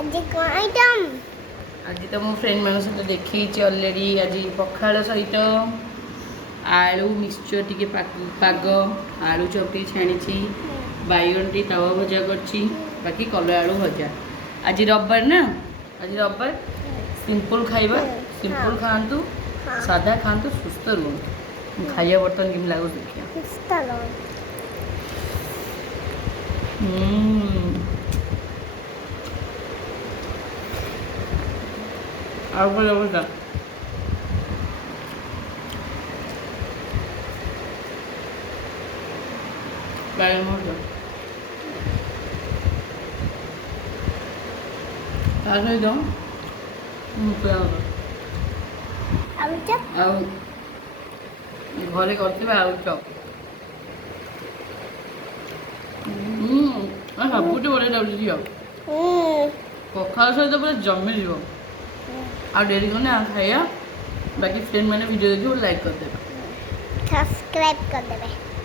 आज कौन आइटम आज तो मो फ्रेंड मान सहित देखी अलरेडी आज पखाड़ सहित आलू मिक्सचर टी पाग आलू चप टी छाणी बैगन टी तवा भजा कर बाकी कलर आलू भजा आज रविवार ना आज रविवार सिंपल खाइबा सिंपल खातु सादा खातु सुस्थ रुहतु खाइया बर्तन केम लागू देखिए आउ कोई अवस्था बैगन भजा ता सहित आलू चप घरे कर आलू चप सबुठ बढ़िया लाଗୁଛି ଝିଅ ପଖାଳ ସହିତ ପୁରା ଜମିଯିବ ଆଉ ଡେରି करना खाइया बाकी फ्रेंड मैंने वीडियो देखिए लाइक कर देना सब्सक्राइब कर देवे।